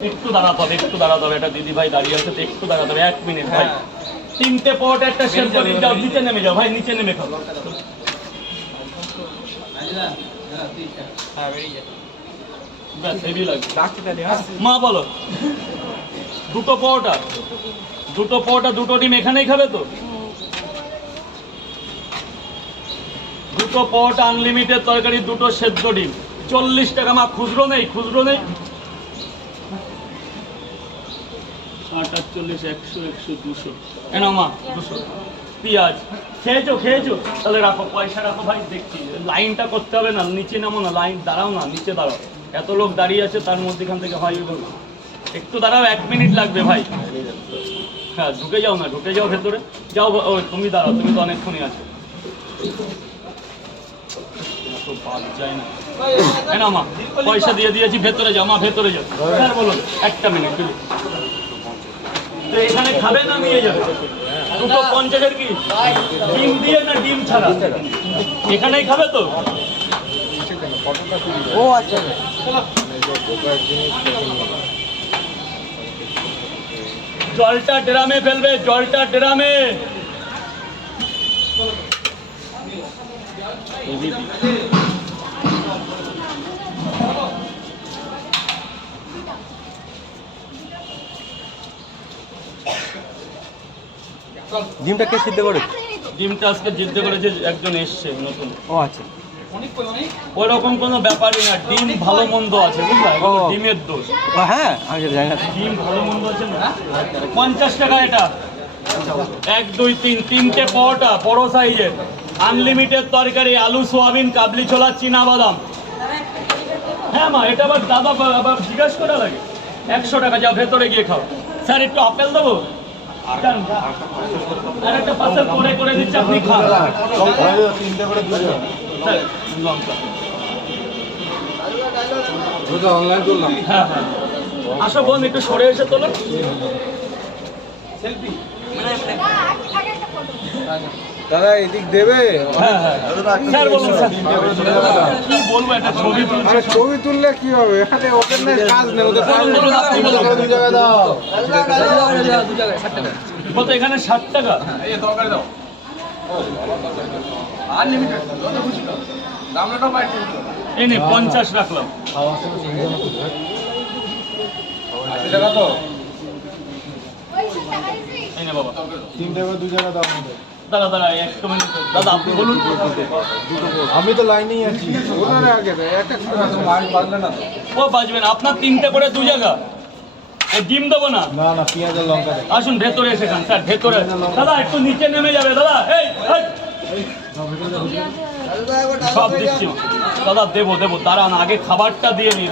একটু দাঁড়াতে হবে এটা দিদি ভাই দাঁড়িয়ে আছে, একটু দাঁড়াতে হবে 1 মিনিট ভাই। 3টে পট একটা সেদ্ধ ডিম যাও, নিচে নেমে যাও ভাই, নিচে নেমে খাও। মা বলো দুটো পরোটা দুটো ডিম এখানেই খাবে তো? দুটো পরোটা আনলিমিটেড তরকারি, দুটো সেদ্ধ ডিম 40 টাকা। মা খুচরো নেই? 48, 100, 200 এনাও মা 200। পেঁয়াজ খেয়েছো তাহলে রাখো, পয়সা রাখো ভাই। দেখছি লাইনটা করতে হবে না, নিচে নামো না, লাইন দাঁড়াও না, নিচে দাঁড়াও। এত লোক দাঁড়িয়ে আছে তার মধ্যেখান থেকে হয় না, একটু দাঁড়াও, 1 মিনিট লাগবে ভাই। হ্যাঁ ঢুকে যাও ভেতরে যাও। ও তুমি দাঁড়াও, তুমি তো অনেকক্ষণই আছো। না মা পয়সা দিয়ে দিয়েছি, ভেতরে যাও মা, ভেতরে যাও। হ্যাঁ বলুন, 1 মিনিট তো এখানে খাবে না নিয়ে যাবে? 250 কি ডিম দিয়ে না ডিম ছাড়া? এখানেই খাবে তো? ও আচ্ছা, জলটা ড্রামে ফেলবে, জলটা ড্রামে। ডিমটা কে সিদ্ধ করে? ডিমটা আজকে সিদ্ধ করেছে একজন এসছে নতুন। ও আচ্ছা, ওরকম কোনো ব্যাপারই না, ডিম ভালো মন্দ আছে বুঝলা, ডিমের দোষ। হ্যাঁ আগে জানি না, ডিম ভালো মন্দ আছে না। 50 টাকা এটা। 1, 2, 3 3টে পরোটা বড় সাইজের, আনলিমিটেড তরকারি, আলু সোয়াবিন, কাবলি ছোলা, চীনা বাদাম। হ্যাঁ মা এটা আবার দাদা আবার জিজ্ঞাসা করা লাগে। 100 টাকা, যাও ভেতরে গিয়ে খাও। স্যার একটু আপেল দেবো? আর একটা পার্সেল করে দিচ্ছি, আপনি খান। হ্যাঁ আসো বোন, একটু সরে এসে তোলো। দাদা এদিক দেবে? হ্যাঁ স্যার বলুন স্যার, কি বলবো, একটা ছবি তুললে কি হবে? এখানে ওদের কাজ নেই, ওদের কত এখানে? 60 টাকা। এই নে 50 রাখলাম। এই নে বাবা, 3 টাকা 2 টাকা দাও। দাঁড়া 1 মিনিট দাদা, আপনি বলুন। আমি তো লাইনেই আছি, ওনারা আগে একটা বাজলে না তো? ও বাজবে না, আপনার 3টে করে 2 জায়গা। ডিম দেবো না? না পেঁয়াজ আর লঙ্কা দেয়। আসুন ভেতরে এসে খান স্যার, ভেতরে। দাদা একটু নিচে নেমে যাবে দাদা। এই সব দিচ্ছি দাদা, দেবো দাঁড়ান, আগে খাবারটা দিয়ে নি।